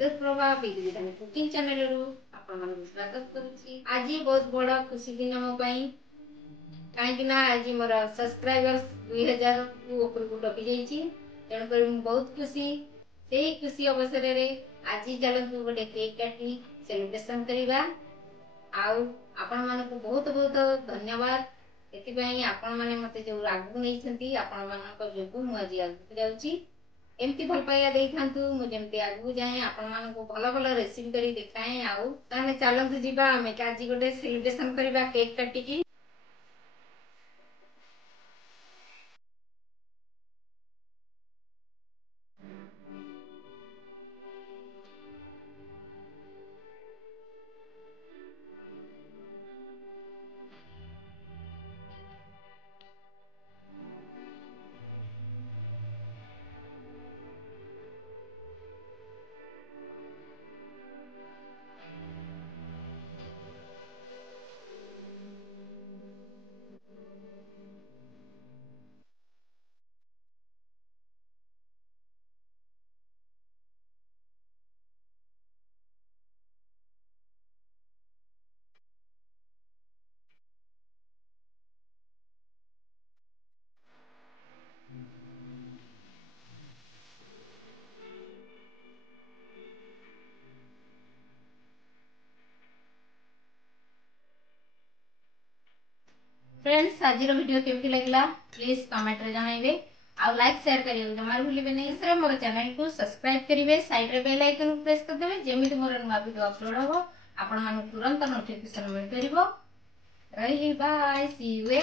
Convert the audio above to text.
Weather Prabha विधि cooking channel रु आपण स्वागत करुछि। आज बहुत बड़ा खुशी दिन मो पई काहेकि ना आज मोर सब्सक्राइबर्स 2000 को ऊपर को टपी जाईछि। तेन पर बहुत खुशी सेही खुशी अवसर रे आज चलतु गोटे केक काटी सेलिब्रेशन करिबा। आउ आपण मन को बहुत बहुत धन्यवाद। एति पई आपण माने मते जो आगु नै छथि आपण मन को जोगु मु आज आगु जाउछि। एमती भल पाइया देई थांतु मु जेमती आगु जाए आपण मान को भलो भलो रेसिपी करी देखाए। आउ ताले चलतु जिबा हमें काजी गोटे सेलिब्रेशन करिबा केक काटी की। फ्रेंड्स आज वीडियो केमती लगला प्लीज कमेंट रे जणाइबे। आ लाइक शेयर करियो जमार भूलिबे नहीं। सर मोर चैनल को सब्सक्राइब करिवे, साइड रे बेल आइकन प्रेस कर देबे। जेमिति मोर नवा वीडियो अपलोड हो आपण मानु तुरंत नोटिफिकेशन मिल परिबो। रही बाय सी यू।